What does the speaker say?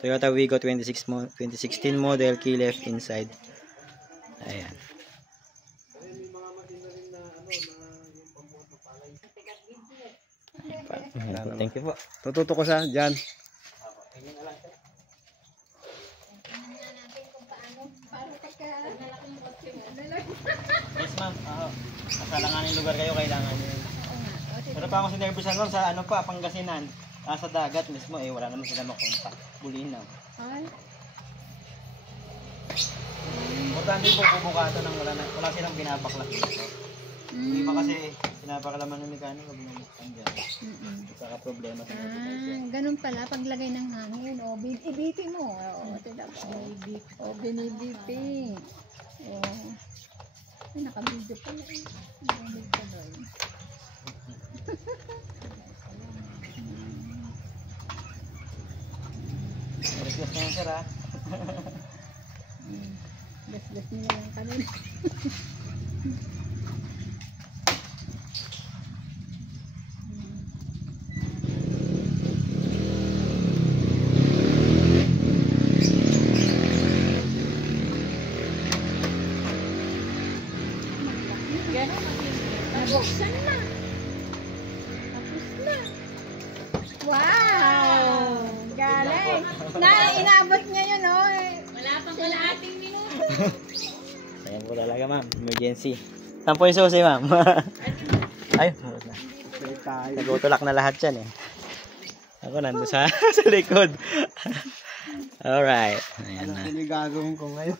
Toyota Wigo 2016 model, key left inside. Ayan. Thank you po. Tututo ko siya dyan. Yes ma'am. Masalanganin lugar kayo, kailangan nyo. Pero pa ako sinervisan ma'am sa ano pa, Pangasinan. Nasa dagat mismo wala naman sila makontak. Bulinaw. Ay. Importante po bubukato ng wala silang binabaklas dito. Hindi pa kasi pinapakalaman ng mekaniko binubuksan dyan. Saka problema sa motor. Ganun pala, paglagay ng hangin, ibiti mo. Binibiti. Ay, nakabidyo pala. Narinig ko doon. Request na yun sir ha. Gas-gas nila yung kanina. Nabuksan na. Tapos na. Wow! Galing. Inaabot niya yun, oh. Wala pang kalahating minuto. Ayan po talaga ma'am. Emergency. Saan po yung susi ma'am? Ay, nagutulak na lahat yan Ako nandun sa likod. Alright. Ayan na. Ano gagawin ko ngayon?